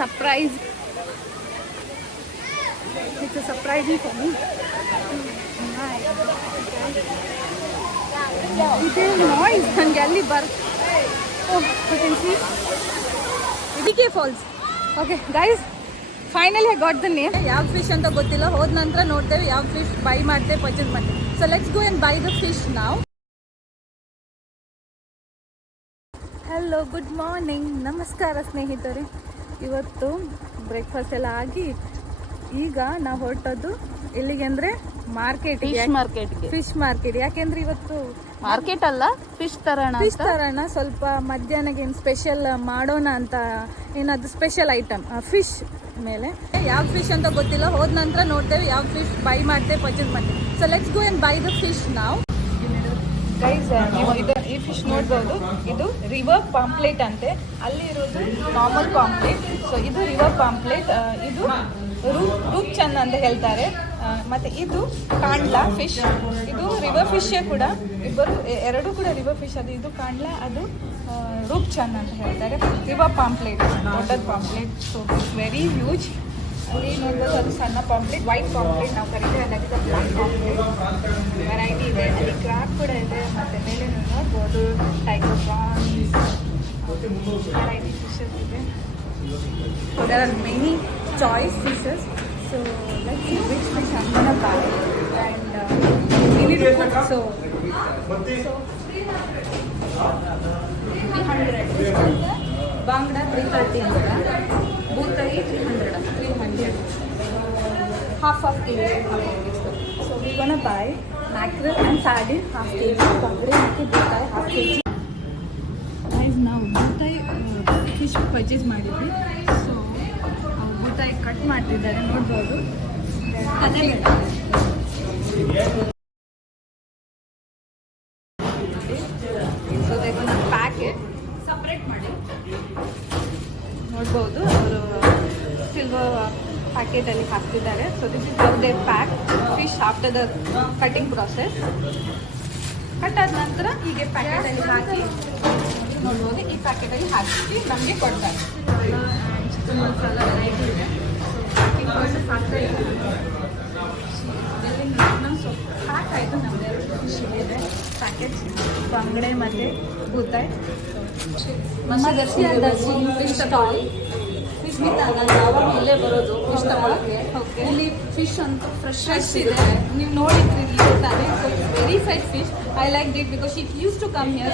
surprise. It's a surprising for me. It is noise and ಅಲ್ಲಿ oh, you can see DK Falls. Okay guys, finally I got the name. ಯಾವ fish ಅಂತ ಗೊತ್ತಿಲ್ಲ, ಹೋದ ನಂತರ ನೋಡ್ತೇವೆ ಯಾವ ಫಿಶ್ ಬೈ ಮಾಡ್ತೇವೆ, ಪರ್ಚೇಸ್ ಮಾಡ್ತೇವೆ. So let's go and by the fish now. Hello, good morning, ನಮಸ್ಕಾರ ಸ್ನೇಹಿತರೆ. ಇವತ್ತು ಬ್ರೇಕ್ಫಾಸ್ಟ್ ಎಲ್ಲ ಆಗಿ ಈಗ ನಾವು ಹೊರಟದ್ದು ಎಲ್ಲಿಗೆ ಅಂದರೆ ಫಿಶ್ ಮಾರ್ಕೆಟ್. ಯಾಕೆಂದ್ರೆ ಇವತ್ತು ಮಾರ್ಕೆಟ್ ಅಲ್ಲ, ಫಿಶ್ ತರೋಣ ಸ್ವಲ್ಪ ಮಧ್ಯಾಹ್ನಕ್ಕೆ ಏನು ಸ್ಪೆಷಲ್ ಮಾಡೋಣ ಅಂತ. ಏನಾದ್ರು ಸ್ಪೆಷಲ್ ಐಟಮ್ ಫಿಶ್ ಮೇಲೆ. ಯಾವ ಫಿಶ್ ಅಂತ ಗೊತ್ತಿಲ್ಲ, ಹೋದ ನಂತರ ನೋಡ್ತೇವೆ ಯಾವ ಫಿಶ್ ಬೈ ಮಾಡ್ತೇವೆ, ಪರ್ಚೇಸ್ ಮಾಡ್ತೇವೆ. So let's go and by the fish ನಾವು. ಗೈಸ್, ನೀವು ಈ ಫಿಶ್ ನೋಡ್ಬೋದು. ಇದು ರಿವರ್ ಪಾಂಪ್ಲೆಟ್ ಅಂತೆ. ಅಲ್ಲಿ ಇರೋದು ನಾರ್ಮಲ್ ಪಾಂಪ್ಲೆಟ್. ಸೊ ಇದು ರಿವರ್ ಪಾಂಪ್ಲೆಟ್, ಇದು ರೂಪ್ ಚಂದ್ ಅಂತ ಹೇಳ್ತಾರೆ. ಮತ್ತೆ ಇದು ಕಾಂಡ್ಲಾ ಫಿಶ್, ಇದು ರಿವರ್ ಫಿಶ್ ಕೂಡ. ಎರಡು ಕೂಡ ರಿವರ್ ಫಿಶ್. ಅದು ಇದು ಕಾಂಡ್ಲಾ, ಅದು ರೂಪ್ ಚಂದ್ ಅಂತ ಹೇಳ್ತಾರೆ. ರಿವರ್ ಪಾಂಪ್ಲೆಟ್, ದೊಡ್ಡದ pamphlet. So it's very huge. ಅಲ್ಲಿ ನೋಡ್ಬೋದು, ಅದು ಸಣ್ಣ ಪಾಂಪ್ಲೆಟ್, ವೈಟ್ ಪಾಂಪ್ಲೆಟ್ ನಾವು ಕರಿತೇವೆ. ಅದಕ್ಕೆ ಬ್ಲಾಕ್ ಪಾಂಪ್ಲೆಟ್ ವೆರೈಟಿ ಇದೆ. ಅಲ್ಲಿ ಕ್ರಾಬ್ ಕೂಡ ಇದೆ. ಮತ್ತು ಮೇಲೆ ನೋಡ್ಬೋದು ಟೈಗರ್ ಪ್ರಾನ್ಸ್, ವೆರೈಟಿ ಫಿಶಸ್ ಇದೆ. So there are many choice fishes. So let's see which fish I'm gonna buy. And we need to cook. So 300. Bangda 330 anta. Butai 300. Half of kg. So we're gonna buy mackerel and sardine half kg. Bangda and butai half kg. Guys, now butai fish purchase ಮಾಡಿದ್ವಿ. So ಬೂತಾಯಿ cut ಮಾಡ್ತಿದ್ದಾರೆ, ನೋಡ್ಬೋದು. So ದೇಗೋನ packet separate ಮಾಡಿ ನೋಡ್ಬೋದು. ಅವರು silver ಪ್ಯಾಕೆಟಲ್ಲಿ ಹಾಕ್ತಿದ್ದಾರೆ. So this is how they pack fish after the cutting process. Cut ಆದ ನಂತರ ಹೀಗೆ ಪ್ಯಾಕೆಟಲ್ಲಿ ಹಾಕಿ ನೋಡ್ಬೋದು. ಈ ಪ್ಯಾಕೆಟಲ್ಲಿ ಹಾಕಿ ನಮಗೆ ಕೊಡ್ತಾರೆ. ಚಿಕನ್ ಮಸಾಲ ವೆರೈಟಿ ಇದೆ. ಸೊ ಪ್ಯಾಕಿಂಗ್ ಪ್ರಾಸೆಸ್ ಆಗ್ತಾ ಇದೆ. ಸೊ ಪ್ಯಾಕ್ ಆಯಿತು. ನಮ್ಮದೆರಡು ಫಿಶ್ ಇದೆ ಪ್ಯಾಕೆಟ್ಸ್, ಬಂಗಡೆ ಮತ್ತು ಬೂತಾಯಿ. ದರ್ಶಿ ಫಿಶ್ ಸ್ಟಾಲ್. ಫಿಶ್ ನಾನು ಯಾವಾಗ ಇಲ್ಲೇ ಬರೋದು ಫಿಶ್ ತಗೊಳಕ್ಕೆ. ಇಲ್ಲಿ ಫಿಶ್ ಅಂತೂ ಫ್ರೆಶ್ ಇದೆ. ನೀವು ನೋಡಿದ್ರಿ ತಾನೆ. So very fresh fish. I like it because she use to come here.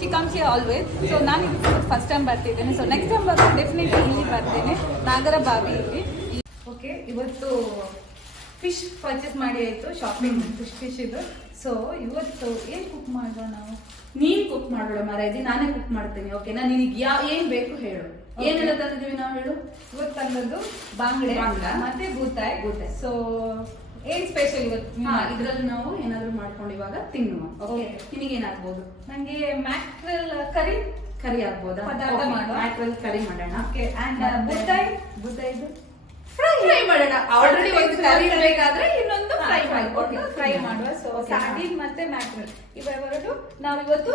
She comes here always. So ನಾನು ಫಸ್ಟ್ ಟೈಮ್ ಬರ್ತಿದ್ದೇನೆ. ಸೊ ನೆಕ್ಸ್ಟ್ ಟೈಮ್ ಬಂದು ಡೆಫಿನೆಟ್ಲಿ ಇಲ್ಲಿ ಬರ್ತೇನೆ, ನಾಗರಬಾವಿಯಲ್ಲಿ. ಓಕೆ, ಇವತ್ತು ಫಿಶ್ ಪರ್ಚೇಸ್ ಮಾಡಿ ಆಯಿತು, ಶಾಪಿಂಗ್ ಫಿಶ್ ಇದು. ಸೊ ಇವತ್ತು ಏನು ಕುಕ್ ಮಾಡೋಣ ನಾವು? ನೀನ್ ಕುಕ್ ಮಾಡೋಣ ಮಾರಾಯ್ತಿ, ನಾನೇ ಕುಕ್ ಮಾಡ್ತೀನಿ. ಓಕೆನಾ? ನಿನಗೆ ಏನ್ ಬೇಕು ಹೇಳು. ಏನೆಲ್ಲ ತಂದಿದ್ದೀವಿ ನಾವು ಹೇಳು. ಇವತ್ತು ತಂದದ್ದು ಬಾಂಗ್ಡೆ ಮತ್ತೆ ಬೂತಾಯಿ. ಸೊ ಏನ್ ಸ್ಪೆಷಲ್ ಇವತ್ತು? ಇದ್ರಲ್ಲಿ ನಾವು ಏನಾದ್ರು ಮಾಡ್ಕೊಂಡು ಇವಾಗ ತಿನ್ನುವ. ಓಕೆ, ನಿಮಗೇನಾಗ್ಬೋದು? ನಂಗೆ ಮ್ಯಾಕ್ರೆಲ್ ಕರಿ ಆಗ್ಬೋದಾ? ಪದಾರ್ಥ ಮಾಡುವ. ಮ್ಯಾಕ್ರೆಲ್ ಕರಿ ಮಾಡೋಣ. ಓಕೆ. ಅಂಡ್ ಬೂತಾಯಿದು ಫ್ರೈ ಮಾಡೋಣ. ಆಲ್ರೆಡಿ ಒಂದು ಕರಿ ಬೇಕಾದ್ರೆ ಇನ್ನೊಂದು ಫ್ರೈ ಮಾಡುವ. ಸೊ ಸಾರ್ಡಿನ್ ಮತ್ತೆ ಮ್ಯಾಕ್ರೆಲ್ ಇವೆರಡು ನಾವು ಇವತ್ತು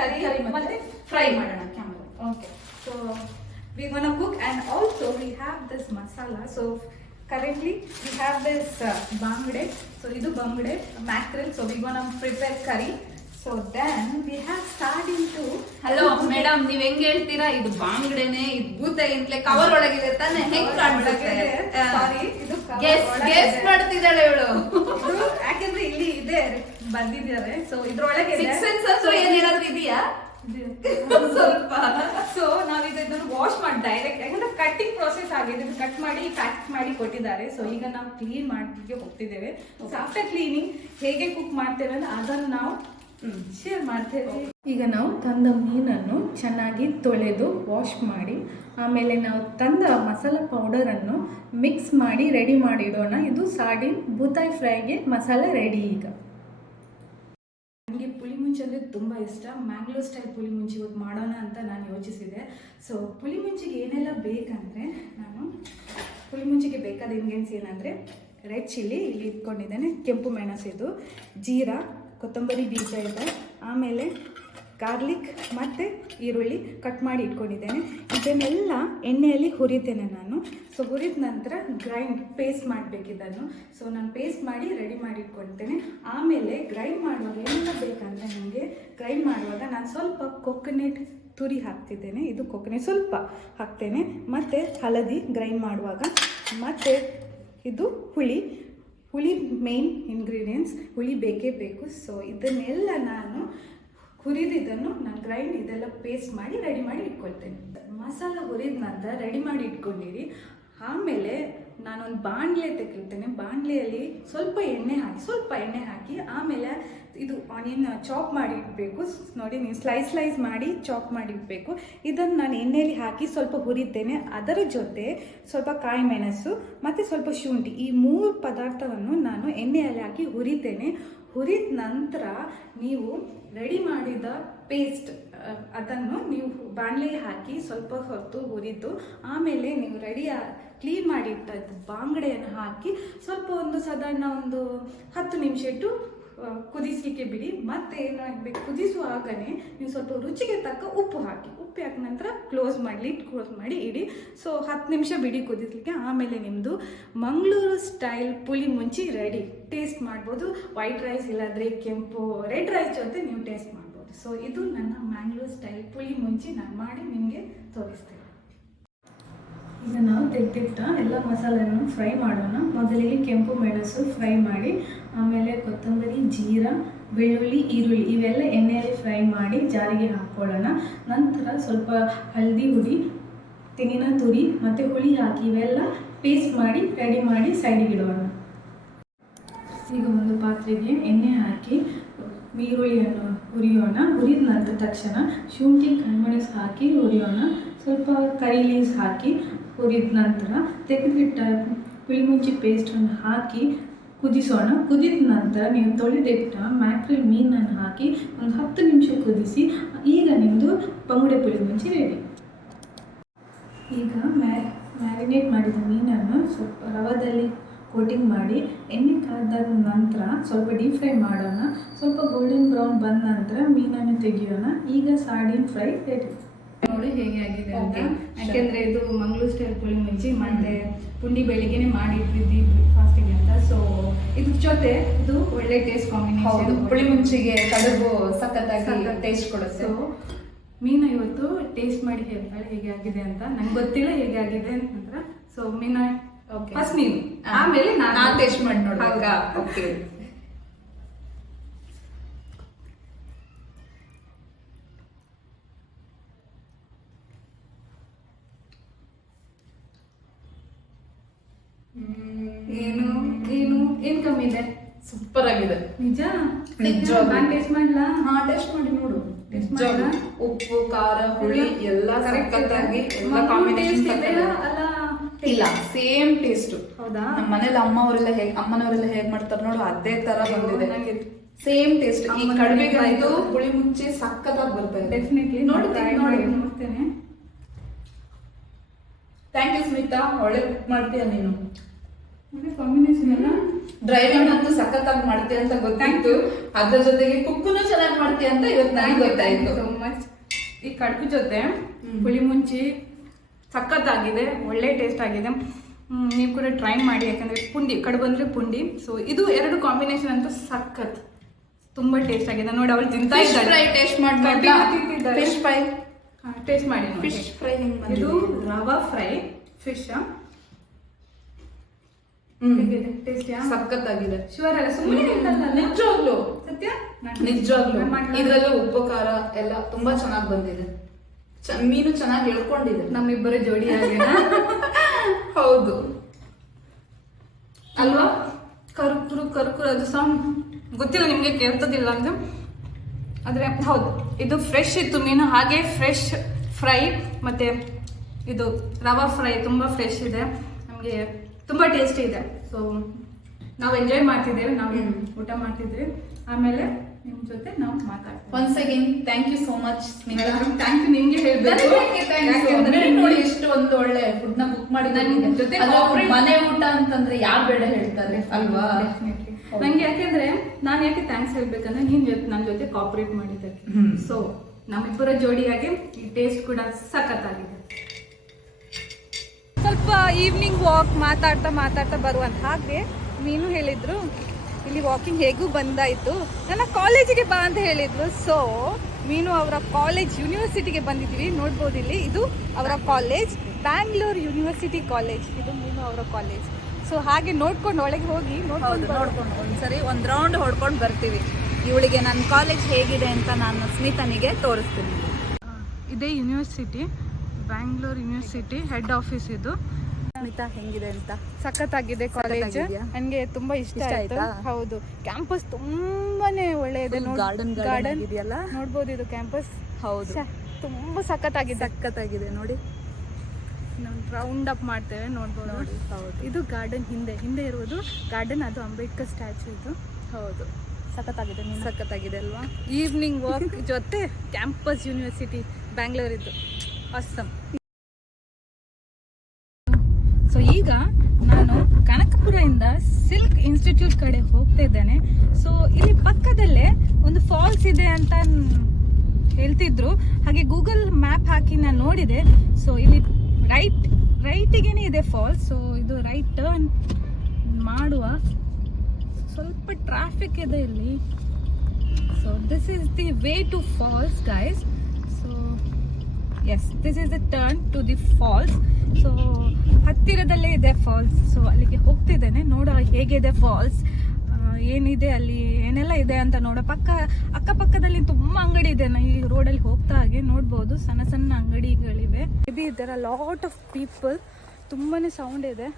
ಕರಿ ಮತ್ತೆ ಫ್ರೈ ಮಾಡೋಣ. Okay. So we're gonna cook, and also we have this masala. So currently we have this bangde. So idu bangde mackerel. So we're gonna prepare curry. So then we have sardine too. Hello madam, ನೀವ್ ಹೆಂಗ್ ಹೇಳ್ತೀರಾ? ಇದು ಬಾಂಗ್ಡೆನೆ, ಇದು ಬೂತಾಯಿ ಅಂತಲೇ cover ಒಳಗಿದೆ ತಾನೆ. ಹೆಂಗ್ ಕಾಣ್ಬಿಡುತ್ತೆ? ಸಾರಿ, ಇದು ಗೆಸ್ ಮಾಡ್ತಿದ್ದಾಳೆ ಇವಳು. ಯಾಕೆಂದ್ರೆ ಇಲ್ಲಿ ಇದೆ ಬರ್ದಿದ್ದಾರೆ. ಸೊ ಇದ್ರೊಳಗೆ ಏನಾದ್ರು ಇದೆಯಾ ಸ್ವಲ್ಪ. ಸೊ ನಾವೀಗ ಇದನ್ನು ವಾಶ್ ಮಾಡಿ ಡೈರೆಕ್ಟ್, ಯಾಕಂದ್ರೆ ಕಟ್ಟಿಂಗ್ ಪ್ರೋಸೆಸ್ ಆಗಿದೆ. ಕಟ್ ಮಾಡಿ ಪ್ಯಾಕ್ ಮಾಡಿ ಕೊಟ್ಟಿದ್ದಾರೆ. ಸೊ ಈಗ ನಾವು ಕ್ಲೀನ್ ಮಾಡಲಿಕ್ಕೆ ಹೋಗ್ತಿದ್ದೇವೆ. ಆಫ್ಟರ್ ಕ್ಲೀನಿಂಗ್ ಹೇಗೆ ಕುಕ್ ಮಾಡ್ತೇವೆ ಅಂದ್ರೆ ಅದನ್ನು ನಾವು ಶೇರ್ ಮಾಡ್ತೇವೆ. ಈಗ ನಾವು ತಂದ ಮೀನನ್ನು ಚೆನ್ನಾಗಿ ತೊಳೆದು ವಾಶ್ ಮಾಡಿ, ಆಮೇಲೆ ನಾವು ತಂದ ಮಸಾಲ ಪೌಡರನ್ನು ಮಿಕ್ಸ್ ಮಾಡಿ ರೆಡಿ ಮಾಡಿ ಇಡೋಣ. ಇದು ಸಾರ್ಡಿನ್ ಬೂತಾಯಿ ಫ್ರೈಗೆ ಮಸಾಲೆ ರೆಡಿ. ಈಗ ನನಗೆ ಪುಳಿಮುಂಚಿ ಅಂದರೆ ತುಂಬ ಇಷ್ಟ. ಮ್ಯಾಂಗ್ಳೂರ್ ಸ್ಟೈಲ್ ಪುಳಿಮುಂಚಿ ಇವತ್ತು ಮಾಡೋಣ ಅಂತ ನಾನು ಯೋಚಿಸಿದೆ. ಸೊ ಪುಳಿಮುಂಚಿಗೆ ಏನೆಲ್ಲ ಬೇಕಂದರೆ, ನಾನು ಪುಳಿಮುಂಚಿಗೆ ಬೇಕಾದ ಇಂಗ್ರೀಡಿಯೆಂಟ್ಸ್ ಏನಂದರೆ ರೆಡ್ ಚಿಲ್ಲಿ ಇಲ್ಲಿ ಇಟ್ಕೊಂಡಿದ್ದೇನೆ, ಕೆಂಪು ಮೆಣಸು, ಇದು ಜೀರಾ, ಕೊತ್ತಂಬರಿ ಬೀಜ ಇದೆ, ಆಮೇಲೆ ಗಾರ್ಲಿಕ್ ಮತ್ತು ಈರುಳ್ಳಿ ಕಟ್ ಮಾಡಿ ಇಟ್ಕೊಂಡಿದ್ದೇನೆ. ಇದನ್ನೆಲ್ಲ ಎಣ್ಣೆಯಲ್ಲಿ ಹುರಿತೇನೆ ನಾನು. ಸೊ ಹುರಿದ ನಂತರ ಪೇಸ್ಟ್ ಮಾಡಬೇಕು ಇದನ್ನು. ಸೊ ನಾನು ಪೇಸ್ಟ್ ಮಾಡಿ ರೆಡಿ ಮಾಡಿ ಇಟ್ಕೊಳ್ತೇನೆ. ಆಮೇಲೆ ಗ್ರೈಂಡ್ ಮಾಡುವಾಗ ಏನೆಲ್ಲ ಬೇಕಂದರೆ ನನಗೆ ಗ್ರೈಂಡ್ ಮಾಡುವಾಗ ನಾನು ಸ್ವಲ್ಪ ಕೊಕೊನೆಟ್ ತುರಿ ಹಾಕ್ತಿದ್ದೇನೆ. ಇದು ಕೊಕೊನೆಟ್ ಸ್ವಲ್ಪ ಹಾಕ್ತೇನೆ. ಮತ್ತು ಹಳದಿ ಗ್ರೈಂಡ್ ಮಾಡುವಾಗ, ಮತ್ತು ಇದು ಹುಳಿ ಮೇನ್ ಇಂಗ್ರೀಡಿಯೆಂಟ್ಸ್. ಹುಳಿ ಬೇಕೇ ಬೇಕು. ಸೊ ಇದನ್ನೆಲ್ಲ ನಾನು ಹುರಿದಿದ್ದನ್ನು ನಾನು ಇದೆಲ್ಲ ಪೇಸ್ಟ್ ಮಾಡಿ ರೆಡಿ ಮಾಡಿ ಇಟ್ಕೊಳ್ತೇನೆ. ಮಸಾಲ ಹುರಿದ ನಂತರ ರೆಡಿ ಮಾಡಿ ಇಟ್ಕೊಂಡಿರಿ. ಆಮೇಲೆ ನಾನೊಂದು ಬಾಣಲೆ ತೆಗಿರ್ತೇನೆ. ಬಾಣಲೆಯಲ್ಲಿ ಸ್ವಲ್ಪ ಎಣ್ಣೆ ಹಾಕಿ ಆಮೇಲೆ ಇದು ಆನಿಯನ್ ಚಾಪ್ ಮಾಡಿ ಇಡಬೇಕು. ನೋಡಿ, ನೀವು ಸ್ಲೈಸ್ ಮಾಡಿ ಚಾಪ್ ಮಾಡಿ ಇಡಬೇಕು. ಇದನ್ನು ನಾನು ಎಣ್ಣೆಯಲ್ಲಿ ಹಾಕಿ ಸ್ವಲ್ಪ ಹುರಿತೇನೆ. ಅದರ ಜೊತೆ ಸ್ವಲ್ಪ ಕಾಯಿ ಮೆಣಸು ಮತ್ತು ಸ್ವಲ್ಪ ಶುಂಠಿ, ಈ 3 ಪದಾರ್ಥವನ್ನು ನಾನು ಎಣ್ಣೆಯಲ್ಲಿ ಹಾಕಿ ಹುರಿತೇನೆ. ಹುರಿದ ನಂತರ ನೀವು ರೆಡಿ ಮಾಡಿದ ಪೇಸ್ಟ್ ಅದನ್ನು ನೀವು ಬಾಣಲೆಗೆ ಹಾಕಿ ಸ್ವಲ್ಪ ಹೊತ್ತು ಹುರಿದು ಆಮೇಲೆ ನೀವು ಕ್ಲೀನ್ ಮಾಡಿ ಇಟ್ಟದ್ದು ಬಾಂಗಡೆಯನ್ನು ಹಾಕಿ ಸ್ವಲ್ಪ ಸಾಧಾರಣ 10 ನಿಮಿಷ ಇಟ್ಟು ಕುದಿಸಲಿಕ್ಕೆ ಬಿಡಿ. ಮತ್ತೆ ಏನಾಗಬೇಕು, ಕುದಿಸುವಾಗನೇ ನೀವು ಸ್ವಲ್ಪ ರುಚಿಗೆ ತಕ್ಕ ಉಪ್ಪು ಹಾಕಿ ನಂತರ ಕ್ಲೋಸ್ ಮಾಡಿ ಇಡಿ. ಸೊ 10 ನಿಮಿಷ ಬಿಡಿ ಕುದಿಸಲಿಕ್ಕೆ. ಆಮೇಲೆ ನಿಮ್ಮದು ಮಂಗಳೂರು ಸ್ಟೈಲ್ ಪುಳಿಮುಂಚಿ ರೆಡಿ. ಟೇಸ್ಟ್ ಮಾಡ್ಬೋದು. ವೈಟ್ ರೈಸ್ ಇಲ್ಲಾಂದರೆ ರೆಡ್ ರೈಸ್ ಜೊತೆ ನೀವು ಟೇಸ್ಟ್ ಮಾಡ್ಬೋದು. ಸೊ ಇದು ನನ್ನ ಮ್ಯಾಂಗ್ಳೂರ್ ಸ್ಟೈಲ್ ಪುಳಿಮುಂಚಿ ನಾನು ಮಾಡಿ ನಿಮಗೆ ತೋರಿಸ್ತೇನೆ. ಈಗ ನಾವು ತೆಗೆದಿಟ್ಟ ಎಲ್ಲ ಮಸಾಲೆಯನ್ನು ಫ್ರೈ ಮಾಡೋಣ. ಮೊದಲಿಗೆ ಕೆಂಪು ಮೆಣಸು ಫ್ರೈ ಮಾಡಿ, ಆಮೇಲೆ ಕೊತ್ತಂಬರಿ, ಜೀರಾ, ಬೆಳ್ಳುಳ್ಳಿ, ಈರುಳ್ಳಿ ಇವೆಲ್ಲ ಎಣ್ಣೆಯಲ್ಲಿ ಫ್ರೈ ಮಾಡಿ ಜಾರಿಗೆ ಹಾಕ್ಕೊಳ್ಳೋಣ. ನಂತರ ಸ್ವಲ್ಪ ಹಳದಿ ಹುಡಿ, ತೆಂಗಿನ ತುರಿ ಮತ್ತು ಹುಳಿ ಹಾಕಿ ಇವೆಲ್ಲ ಪೇಸ್ಟ್ ಮಾಡಿ ರೆಡಿ ಮಾಡಿ ಸೈಡಿಗೆ ಇಡೋಣ. ಈಗ ಒಂದು ಪಾತ್ರೆಗೆ ಎಣ್ಣೆ ಹಾಕಿ ಈರುಳ್ಳಿಯನ್ನು ಹುರಿಯೋಣ. ಹುರಿದ ನಂತರ ತಕ್ಷಣ ಶುಂಠಿ, ಕಾಯಿಮೆಣಸು ಹಾಕಿ ಹುರಿಯೋಣ. ಸ್ವಲ್ಪ ಕರಿ ಲೀವ್ಸ್ ಹಾಕಿ ಹುರಿದ ನಂತರ ತೆಗೆದಿಟ್ಟ ಪುಳಿಮುಂಚಿ ಪೇಸ್ಟನ್ನು ಹಾಕಿ ಕುದಿಸೋಣ. ಕುದಿದ ನಂತರ ನೀವು ತೊಳೆದಿಟ್ಟ ಮ್ಯಾಕ್ರಿಲ್ ಮೀನನ್ನು ಹಾಕಿ ಒಂದು 10 ನಿಮಿಷ ಕುದಿಸಿ. ಈಗ ನಿಮ್ಮದು ಬಂಗುಡೆ ಪುಳಿಮುಂಚಿ ರೆಡಿ. ಈಗ ಮ್ಯಾರಿನೇಟ್ ಮಾಡಿದ ಮೀನನ್ನು ಸ್ವಲ್ಪ ರವದಲ್ಲಿ ಕೋಟಿಂಗ್ ಮಾಡಿ ಎಣ್ಣೆ ಕಾದ ನಂತರ ಸ್ವಲ್ಪ ಡೀಪ್ ಫ್ರೈ ಮಾಡೋಣ. ಸ್ವಲ್ಪ ಗೋಲ್ಡನ್ ಬ್ರೌನ್ ಬಂದ ನಂತರ ಮೀನನ್ನು ತೆಗಿಯೋಣ. ಈಗ ಸಾರ್ಡಿನ್ ಫ್ರೈ ರೆಡಿ. ನೋಡಿ ಹೇಗೆ ಆಗಿದೆ ಅಂತ. ಯಾಕೆಂದರೆ ಇದು ಮಂಗಳೂರು ಸ್ಟೈಲ್ ಪುಳಿಮುಂಚಿ ಮತ್ತೆ ಪುಂಡಿ ಬೆಳಿಗ್ಗೆನೆ ಮಾಡಿ ಇಟ್ಟಿದ್ದಿ ಬ್ರೇಕ್ಫಾಸ್ಟಿಗೆ ಅಂತ. ಸೊ ಇದ್ರ ಜೊತೆ ಇದು ಒಳ್ಳೆ ಟೇಸ್ಟ್ ಕಾಂಬಿನೇಷನ್. ಪುಳಿಮುಂಚಿಗೆ ಕಡುಬು ಸಖತ್ತಾಗಿ ಟೇಸ್ಟ್ ಕೊಡುತ್ತೆ. ಸೊ ಮೀನ ಇವತ್ತು ಟೇಸ್ಟ್ ಮಾಡಿ ಹೇಳ್ತಾಳೆ ಹೇಗೆ ಆಗಿದೆ ಅಂತ. ನಂಗೆ ಗೊತ್ತಿಲ್ಲ ಹೇಗೆ ಆಗಿದೆ ಅಂತಂದ್ರೆ. ಸೊ ಮೀನ ಫಸ್ಟ್ ನೀನು, ಆಮೇಲೆ ನಾನು ಟೇಸ್ಟ್ ಮಾಡಿ ನೋಡ್ಬೇಕಾ? ಓಕೆ. ಏನು ಕಮ್ಮಿ ಇದೆ? ಸೂಪರ್ ಆಗಿದೆ. ನಿಜ ನಾನು ಟೇಸ್ಟ್ ಮಾಡ್ಲಾ? ಟೇಸ್ಟ್ ಮಾಡಿ ನೋಡು. ಉಪ್ಪು, ಖಾರ, ಹುಳಿ ಎಲ್ಲ ಸಖತ್ತಾಗಿ ಎಲ್ಲ ಕಾಂಬಿನೇಷನ್ ಇಲ್ಲ, ಸೇಮ್ ಟೇಸ್ಟ್. ಹೌದಾ? ನಮ್ಮ ಮನೇಲಿ ಅಮ್ಮನವರೆಲ್ಲ ಹೇಗ್ ಮಾಡ್ತಾರೆ ನೋಡು, ಅದೇ ತರ ಬಂದಿದೆ. Same taste. ಈ ಕಡಿಮೆಗೆ ಇದು ಪುಳಿಮುಂಚಿ ಸಖತ್ತಾಗಿ ಬರ್ತದೆ. ಡೆಫಿನೆಟ್ಲಿ ನೋಡ್ತೇನೆ. ಥ್ಯಾಂಕ್ ಯು ಸ್ಮಿತಾ, ಒಳ್ಳೆ ಕುಕ್ ಮಾಡ್ತೀಯ ನೀನು. ಕಾಂಬಿನೇಷನ್ ಎಲ್ಲ ಡ್ರೈವಿಂಗ್ ಅಂತೂ ಸಖತ್ತಾಗಿ ಮಾಡ್ತೀಯ ಅಂತ ಗೊತ್ತಾಯ್ತು. ಅದ್ರ ಜೊತೆಗೆ ಕುಕ್ಕುನು ಚೆನ್ನಾಗಿ ಮಾಡ್ತೀಯ ಅಂತ ಇವತ್ತು ನನಗೆ ಗೊತ್ತಾಯ್ತು. So much. ಈ ಕಡುಬು ಜೊತೆ ಪುಳಿಮುಂಚಿ ಸಖತ್ತಾಗಿದೆ, ಒಳ್ಳೆ ಟೇಸ್ಟ್ ಆಗಿದೆ. ನೀವು ಕೂಡ ಟ್ರೈ ಮಾಡಿ. ಯಾಕಂದ್ರೆ ಕಡುಬು ಅಂದ್ರೆ ಪುಂಡಿ. ಸೊ ಇದು 2 ಕಾಂಬಿನೇಷನ್ ಅಂತೂ ಸಖತ್, ತುಂಬಾ ಟೇಸ್ಟ್ ಆಗಿದೆ. ನೋಡಿ ಅವಳು ತಿಂತಾ ಇದ್ದಾಳೆ. ಟೇಸ್ಟ್ ಮಾಡಿ. ಫಿಶ್ ಫ್ರೈ ಟೇಸ್ಟ್ ಮಾಡಿ. ಫಿಶ್ ಫ್ರೈ ಇದು ರವಾ ಫ್ರೈ ಫಿಶ್. ಸಖತ್ತಾಗಿದೆ. ಶುವರ್ ಅಲ್ಲ? ಸುಮ್ಮನೆ ನಿಜವಾಗ್ಲು ಸತ್ಯ, ನಿಜವಾಗ್ಲು ಇದ್ರಲ್ಲೂ ಉಪ್ಪು ಖಾರ ಎಲ್ಲ ತುಂಬಾ ಚೆನ್ನಾಗಿ ಬಂದಿದೆ. ಮೀನು ಚೆನ್ನಾಗಿ ಎಳ್ಕೊಂಡಿದೆ. ನಮ್ಮಿಬ್ಬರ ಜೋಡಿ ಆಗಿದೆ. ಹೌದು ಅಲ್ವಾ? ಕರ್ಕುರು ಅದು ಗೊತ್ತಿಲ್ಲ ನಿಮ್ಗೆ ಕೇಳ್ತದಿಲ್ಲ ಅಂದ್ರೆ. ಆದ್ರೆ ಹೌದು, ಇದು ಫ್ರೆಶ್ ಇತ್ತು ಮೀನು. ಹಾಗೆ ಫ್ರೆಶ್ ಫ್ರೈ ಮತ್ತೆ ಇದು ರವಾ ಫ್ರೈ ತುಂಬಾ ಫ್ರೆಶ್ ಇದೆ. ನಮಗೆ ತುಂಬಾ ಟೇಸ್ಟಿ ಇದೆ. ಸೊ ನಾವು ಎಂಜಾಯ್ ಮಾಡ್ತಿದ್ದೇವೆ, ನಾವು ಊಟ ಮಾಡ್ತಿದ್ದೇವೆ. ಆಮೇಲೆ ನಿಮ್ ಜೊತೆ ನಾವು ಮಾತಾಡ್ತೀವಿ. Once again thank you so much. Thank you ನಿಮ್ಗೆ ಹೇಳ್ಬೇಕು. ನೋಡಿ ಎಷ್ಟು ಒಂದು ಒಳ್ಳೆ ಫುಡ್ ನ ಕುಕ್ ಮಾಡಿ ಜೊತೆ ಮನೆ ಊಟ ಅಂತಂದ್ರೆ ಯಾರು ಬೇಡ ಹೇಳ್ತಾರೆ ಅಲ್ವಾ? ನಂಗೆ ಯಾಕೆಂದ್ರೆ ನಾನು ಯಾಕೆ ಥ್ಯಾಂಕ್ಸ್ ಹೇಳ್ಬೇಕಂದ್ರೆ ನೀನ್ ನನ್ನ ಜೊತೆ ಕೋಆಪರೇಟ್ ಮಾಡಿದ್ದಕ್ಕೆ. ಸೊ ನಮ್ಮಿಬ್ಬರ ಜೋಡಿಯಾಗೆ ಈ ಟೇಸ್ಟ್ ಕೂಡ ಸಖತ್ತಾಗಿದೆ. ಸ್ವಲ್ಪ ಈವ್ನಿಂಗ್ ವಾಕ್ ಮಾತಾಡ್ತಾ ಬರುವಂತ. ಹಾಗೆ ಮೀನು ಹೇಳಿದ್ರು ಇಲ್ಲಿ ವಾಕಿಂಗ್ ಹೇಗೂ ಬಂದಾಯ್ತು, ನನ್ನ ಕಾಲೇಜಿಗೆ ಬಾ ಅಂತ ಹೇಳಿದ್ರು. ಸೊ ಮೀನು ಅವರ ಕಾಲೇಜ್ ಯೂನಿವರ್ಸಿಟಿಗೆ ಬಂದಿದ್ದೀವಿ. ನೋಡ್ಬೋದು ಇಲ್ಲಿ ಇದು ಅವರ ಕಾಲೇಜ್, ಬ್ಯಾಂಗ್ಳೂರ್ ಯೂನಿವರ್ಸಿಟಿ ಕಾಲೇಜ್. ಇದು ಮೀನು ಅವರ ಕಾಲೇಜ್. ಸೊ ಹಾಗೆ ನೋಡ್ಕೊಂಡು ಒಳಗೆ ಹೋಗಿ ನೋಡ್ಕೊಂಡು ಒಂದ್ಸರಿ ಒಂದು ರೌಂಡ್ ಹೊಡ್ಕೊಂಡು ಬರ್ತೀವಿ. ಇವಳಿಗೆ ನನ್ನ ಕಾಲೇಜ್ ಹೇಗಿದೆ ಅಂತ ನಾನು ಸ್ಮಿತನಿಗೆ ತೋರಿಸ್ತೀನಿ. ಇದೇ university, Bangalore university head office ಇದು. ಸ್ಮಿತಾ ಹೆಂಗಿದೆ ಅಂತ? ಸಖತ್ತಾಗಿದೆ ಕಾಲೇಜ್, ನನಗೆ ತುಂಬಾ ಇಷ್ಟ ಆಯ್ತು. ಹೌದು, ಕ್ಯಾಂಪಸ್ ತುಂಬಾನೇ ಒಳ್ಳೆಯದೆ. ಗಾರ್ಡನ್ ಇದೆಯಲ್ಲ, ನೋಡ್ಬೋದು ಇದು ಕ್ಯಾಂಪಸ್. ಹೌದು, ತುಂಬಾ ಸಖತ್ತಾಗಿದೆ ನೋಡಿ. ನಾವು ರೌಂಡ್ ಅಪ್ ಮಾಡ್ತೇವೆ, ನೋಡ್ಬೋದು ನೋಡಿ. ಹೌದು, ಇದು ಗಾರ್ಡನ್ ಹಿಂದೆ ಇರುವುದು ಗಾರ್ಡನ್, ಅದು ಅಂಬೇಡ್ಕರ್ ಸ್ಟ್ಯಾಚು ಇದು. ಹೌದು, ಸಖತ್ತಾಗಿದೆ ಅಲ್ವಾ? ಈವ್ನಿಂಗ್ ವಾಕ್ ಜೊತೆ ಕ್ಯಾಂಪಸ್ ಯೂನಿವರ್ಸಿಟಿ ಬ್ಯಾಂಗ್ಳೂರಿದ್ದು ಆಸಮ್. ಸೊ ಈಗ ನಾನು ಕನಕಪುರದಿಂದ ಸಿಲ್ಕ್ ಇನ್ಸ್ಟಿಟ್ಯೂಟ್ ಕಡೆ ಹೋಗ್ತಾ ಇದ್ದೇನೆ. ಸೊ ಇಲ್ಲಿ ಪಕ್ಕದಲ್ಲೇ ಒಂದು ಫಾಲ್ಸ್ ಇದೆ ಅಂತ ಹೇಳ್ತಿದ್ರು. ಹಾಗೆ ಗೂಗಲ್ ಮ್ಯಾಪ್ ಹಾಕಿ ನಾನು ನೋಡಿದೆ. ಸೊ ಇಲ್ಲಿ ರೈಟಿಗೇನೆ ಇದೆ ಫಾಲ್ಸ್. ಸೊ ಇದು ರೈಟ್ ಟರ್ನ್ ಮಾಡುವ, ಸ್ವಲ್ಪ ಟ್ರಾಫಿಕ್ ಇದೆ ಇಲ್ಲಿ. So this is the way to falls guys. So yes, this is the turn to the falls. So ಹತ್ತಿರದಲ್ಲೇ ಇದೆ ಫಾಲ್ಸ್. ಸೊ ಅಲ್ಲಿಗೆ ಹೋಗ್ತಿದ್ದೇನೆ, ನೋಡೋ ಹೇಗಿದೆ ಫಾಲ್ಸ್, ಏನಿದೆ ಅಲ್ಲಿ, ಏನೆಲ್ಲ ಇದೆ ಅಂತ ನೋಡೋ. ಅಕ್ಕಪಕ್ಕದಲ್ಲಿ ತುಂಬಾ ಅಂಗಡಿ ಇದೆ. ಈ ರೋಡಲ್ಲಿ ಹೋಗ್ತಾ ಹಾಗೆ ನೋಡ್ಬೋದು ಸಣ್ಣ ಅಂಗಡಿಗಳಿವೆ. Maybe there are lot of people. ತುಂಬಾನೇ ಸೌಂಡ್ ಇದೆ.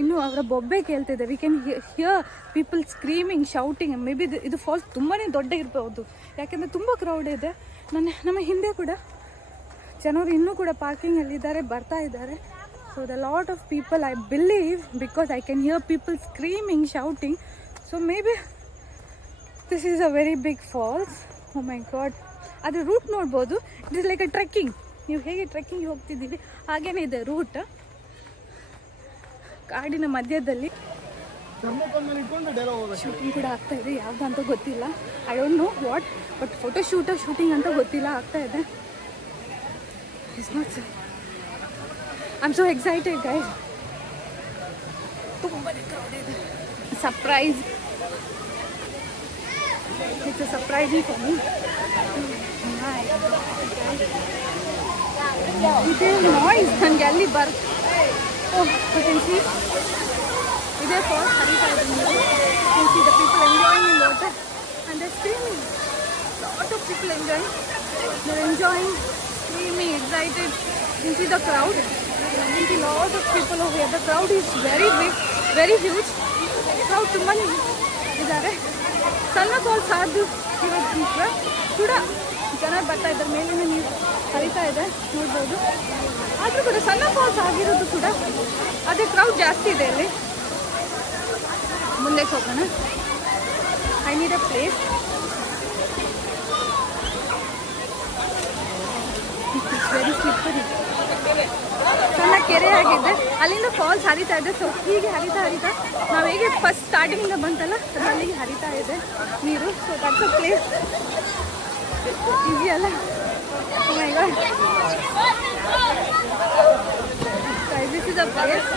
ಇನ್ನು ಅವರ ಬೊಬ್ಬೆ ಕೇಳ್ತಿದೆ. We can hear people screaming, shouting. Maybe ಇದು ಫಾಲ್ಸ್ ತುಂಬಾ ದೊಡ್ಡ ಇರ್ಬೋದು, ಯಾಕೆಂದರೆ ತುಂಬ ಕ್ರೌಡ್ ಇದೆ. ನಮ್ಮ ಹಿಂದೆ ಕೂಡ ಜನರು ಇನ್ನೂ ಕೂಡ ಪಾರ್ಕಿಂಗಲ್ಲಿ ಇದ್ದಾರೆ, ಬರ್ತಾ ಇದ್ದಾರೆ. So the lot of people, I believe, because I can hear people screaming, shouting. So maybe this is a very big falls. Oh my God, ಅದ್ರ ರೂಟ್ ನೋಡ್ಬೋದು. It is like a trekking. ನೀವು ಹೇಗೆ trekking ಹೋಗ್ತಿದ್ದೀರಿ ಹಾಗೇನೇ ಇದೆ root. ಕಾಡಿನ ಮಧ್ಯದಲ್ಲಿ shooting ಕೂಡ ಆಗ್ತಾ ಇದೆ. ಯಾವ್ದು ಅಂತ ಗೊತ್ತಿಲ್ಲ, I don't know what, but photo shooting ಅಂತ ಗೊತ್ತಿಲ್ಲ, ಆಗ್ತಾ ಇದೆ. It's not, I am so excited guys. ತುಂಬಾನೇ ಕ್ರೌಡ್ ಇದೆ. Surprise, it's a surprising for me. ಇದೇ ನಾಯ್ಸ್ ನನಗೆ ಅಲ್ಲಿ Oh, you can see, ಇದೇ ಫಾಲ್ಸ್ ಹರಿತಾ ಇದೆ ನೀರು. You can see the people enjoying in water and they're screaming. Lot of people enjoying. They're enjoying, screaming, excited. You can see the crowd. You can see lot of people over here. The crowd is very big, very huge. Crowd ತುಂಬಾನೇ ಇದ್ದಾರೆ. ಸಣ್ಣ falls ಆದ್ದು ಇರೋದ್ರಿಂದ ಕೂಡ ಜನ ಬರ್ತಾ ಇದ್ದಾರೆ. ಮೇಲಿನ ನೀರು ಹರಿತಾ ಇದೆ, ನೋಡ್ಬೋದು. ಆದರೂ ಕೂಡ ಸಣ್ಣ ಫಾಲ್ಸ್ ಆಗಿರೋದು ಕೂಡ ಅದೇ ಕ್ರೌಡ್ ಜಾಸ್ತಿ ಇದೆ ಇಲ್ಲಿ. ಮುಂದೆ ಹೋಗೋಣ. I need a place. Very slippery. ಸಣ್ಣ ಕೆರೆ ಆಗಿದೆ, ಅಲ್ಲಿಂದ ಫಾಲ್ಸ್ ಹರಿತಾ ಇದೆ. ಸೊ ಹೀಗೆ ಹರಿತಾ ನಾವು ಹೇಗೆ ಫಸ್ಟ್ ಸ್ಟಾರ್ಟಿಂಗಿಂದ ಬಂತಲ್ಲ ಅಲ್ಲಿಗೆ ಹರಿತಾ ಇದೆ ನೀರು. So that's a place. Easy ಅಲ್ಲ? Oh my God. Guys, this is a place.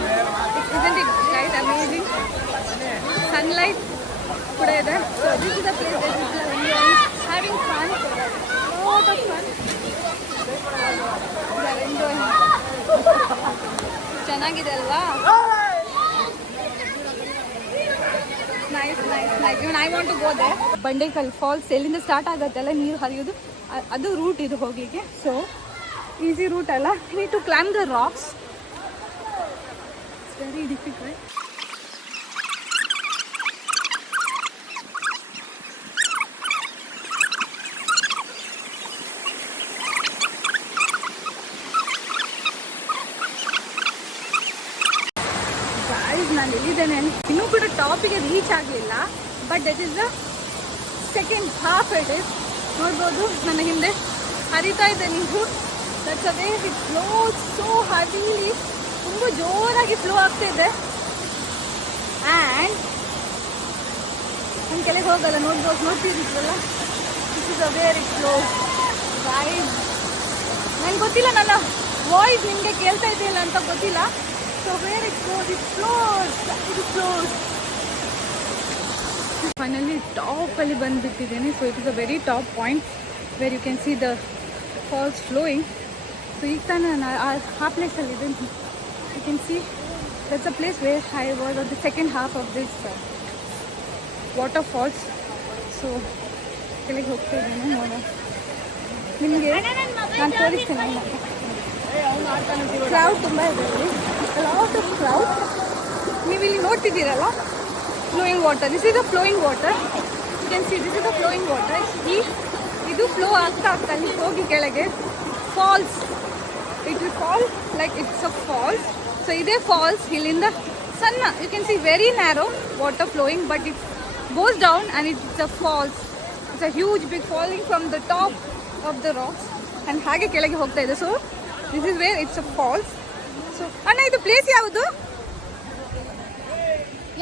Isn't it guys amazing? Sunlight kuda ide. So this is a place that people are enjoying, having fun, lot of fun. They are enjoying. ಚೆನ್ನಾಗಿದೆ ಅಲ್ವಾ? Nice. Even I want to go there. Bandekal falls ಎಲ್ಲಿಂದ start ಆಗುತ್ತಲ್ಲ ನೀರು ಹರಿಯೋದು, ಅದು route ಇದು ಹೋಗ್ಲಿಕ್ಕೆ. So easy route ಅಲ್ಲ. Need to climb the rocks. It's very difficult. ನಾನು ಎಲ್ಲಿದ್ದೇನೆ ಇನ್ನೂ ಕೂಡ ಟಾಪಿಗೆ ರೀಚ್ ಆಗಲಿಲ್ಲ. But that is the second half. It is ನೋಡ್ಬೋದು ನನ್ನ ಹಿಂದೆ ಹರಿತಾ ಇದೆ ನೀರು. That's a way it flows so heavily. ತುಂಬ ಜೋರಾಗಿ ಫ್ಲೋ ಆಗ್ತಿದೆ. ಆ್ಯಂಡ್ ನನ್ನ ಕೆಳಗೆ ಹೋಗಲ್ಲ, ನೋಡ್ತಿದ್ರಲ್ಲ is where it flows. Guys, ನಂಗೆ ಗೊತ್ತಿಲ್ಲ, ನನ್ನ ವಾಯ್ಸ್ ನಿಮಗೆ ಕೇಳ್ತಾ ಇದೆಯಲ್ಲ ಅಂತ ಗೊತ್ತಿಲ್ಲ. So where it flows. Finally ಟಾಪಲ್ಲಿ ಬಂದುಬಿಟ್ಟಿದ್ದೇನೆ. So it is a very top point where you can see the falls flowing. So ಈಗ ತಾನೇ ನಾನು ಆ ಪ್ಲೇಸಲ್ಲಿ ಇದ್ದೀನಿ. You can see that's a place where I was on the second half of this waterfalls. So ಕೆಳಗೆ ಹೋಗ್ತಾ ಇದ್ದೇನೆ, ನೋಡೋಣ. ನಿಮಗೆ ನಾನು ತೋರಿಸ್ತೇನೆ. ಕ್ರೌಡ್ ತುಂಬ ಇದೆ ಇಲ್ಲಿ, ಲಾಟ್ ಆಫ್ ಕ್ರೌಡ್. ನೀವು ಇಲ್ಲಿ ನೋಡ್ತಿದ್ದೀರಲ್ಲ flowing water. This is a flowing water. You can see this is a flowing water. ಇದು ಫ್ಲೋ ಆಗ್ತಾ ಅಲ್ಲಿ ಹೋಗಿ ಕೆಳಗೆ falls. It will fall like it's a falls. So ಇದೇ ಫಾಲ್ಸ್. ಇಲ್ಲಿಂದ ಸಣ್ಣ, you can see very narrow water flowing, but it goes down and it's a falls. It's a huge big falling from the top of the rocks and ಹಾಗೆ ಕೆಳಗೆ ಹೋಗ್ತಾ ಇದೆ. So this is where it's a falls. So ಅಣ್ಣ, ಇದು place ಯಾವುದು?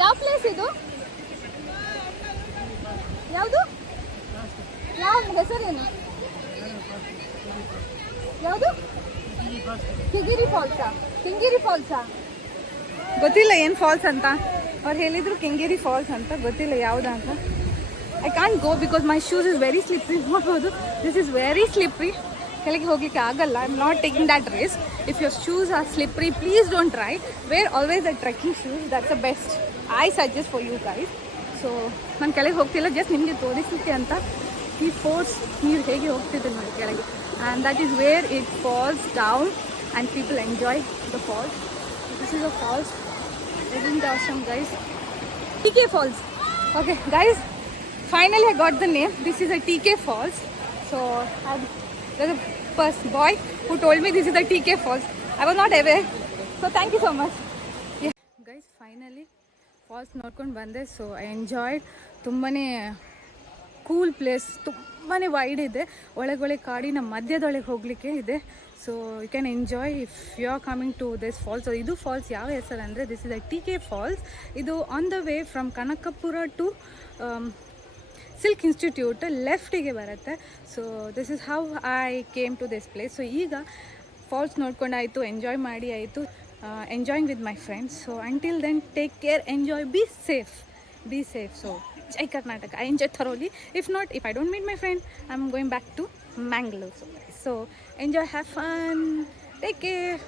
ಯಾವ place ಇದು? ಯಾವುದು? ಯಾವ ಹೆಸರೇನು? ಯಾವುದು? ಕಿಂಗೇರಿ ಫಾಲ್ಸಾ? ಗೊತ್ತಿಲ್ಲ ಏನು ಫಾಲ್ಸ್ ಅಂತ. ಅವ್ರು ಹೇಳಿದ್ರು ಕೆಂಗೇರಿ ಫಾಲ್ಸ್ ಅಂತ, ಗೊತ್ತಿಲ್ಲ ಯಾವ್ದು ಅಂತ. I can't go because my shoes is very slippery. ನೋಡ್ಬೋದು, ದಿಸ್ ಇಸ್ ವೆರಿ ಸ್ಲಿಪ್ರಿ. ಕೆಳಗೆ ಹೋಗ್ಲಿಕ್ಕೆ ಆಗಲ್ಲ. I am not taking that risk. If your shoes are slippery, please don't try. Wear always the trekking shoes. That's the best I suggest for you guys. So ನಾನು ಕೆಳಗೆ ಹೋಗ್ತಿಲ್ಲ, just ನಿಮಗೆ ತೋರಿಸಲಿಕ್ಕೆ ಅಂತ. ಈ force ನೀರು ಹೇಗೆ ಹೋಗ್ತಿದೆ ನೋಡಿ ಕೆಳಗೆ. And that is where it falls down and people enjoy the falls. This is a falls. Isn't awesome, guys? TK Falls. Okay, guys, finally I got the name. This is a TK Falls. So there's a boy who told me this is the TK Falls. I was not aware. So thank you so much. Yeah, guys, finally falls ನೋಡ್ಕೊಂಡು ಬಂದೆ. So I enjoyed. ತುಂಬಾ cool place, ತುಂಬಾ wide ಇದೆ. ಒಳಗೊಳಗೆ ಕಾಡಿನ ಮಧ್ಯದೊಳಗೆ ಹೋಗಲಿಕ್ಕೆ ಇದೆ. So you can enjoy if you are coming to this falls. So ಇದು ಫಾಲ್ಸ್ ಯಾವ ಹೆಸರು ಅಂದರೆ this is a TK falls. ಇದು on the way from Kanakapura to silk institute ಲೆಫ್ಟಿಗೆ ಬರುತ್ತೆ. So this is how I came to this place. So ಈಗ falls ನೋಡ್ಕೊಂಡಾಯಿತು, enjoy ಮಾಡಿ ಆಯಿತು, enjoying with my friends. So until then take care, enjoy, be safe. So Jai Karnataka. I enjoy thoroughly. If not, if I don't meet my friend, I'm going back to Mangalore. So enjoy, have fun, take care.